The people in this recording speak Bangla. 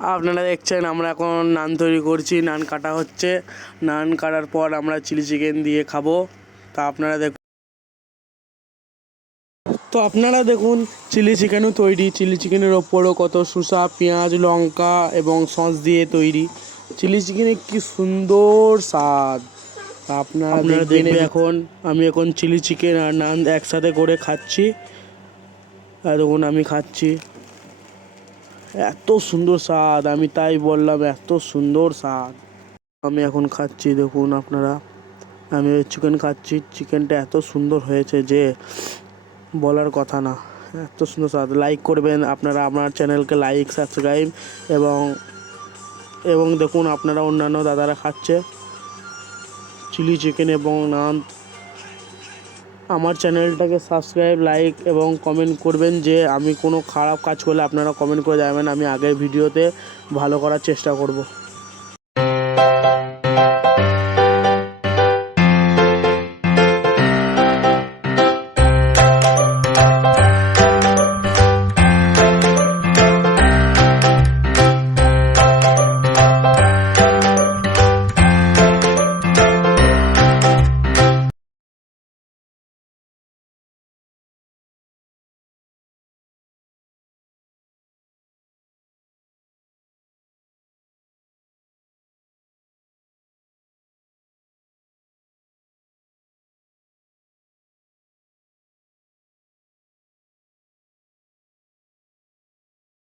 আপনারা দেখছেন আমরা এখন নান তৈরি করছি, নান কাটা হচ্ছে। নান কাটার পর আমরা চিলি চিকেন দিয়ে খাবো। তা আপনারা দেখুন, দেখুন চিলি চিকেনও তৈরি। চিলি চিকেনের ওপরও কত শসা, পেঁয়াজ, লঙ্কা এবং সস দিয়ে তৈরি। চিলি চিকেনের কি সুন্দর স্বাদ। তা আপনারা দেখবেন। এখন আমি এখন চিলি চিকেন আর নান একসাথে করে খাচ্ছি। দেখুন আমি খাচ্ছি, এত সুন্দর স্বাদ, আমি তাই বললাম এত সুন্দর স্বাদ। আমি এখন খাচ্ছি, দেখুন আপনারা, আমি চিকেন খাচ্ছি। চিকেনটা এত সুন্দর হয়েছে যে বলার কথা না, এত সুন্দর স্বাদ। লাইক করবেন আপনারা আমার চ্যানেলকে, লাইক সাবস্ক্রাইব এবং এবং দেখুন আপনারা অন্যান্য দাদারা খাচ্ছে চিলি চিকেন এবং নান। আমার চ্যানেলটাকে সাবস্ক্রাইব, লাইক এবং কমেন্ট করবেন। যে আমি কোনো খারাপ কাজ করলে আপনারা কমেন্ট করে যাবেন, আমি আগের ভিডিওতে ভালো করার চেষ্টা করব।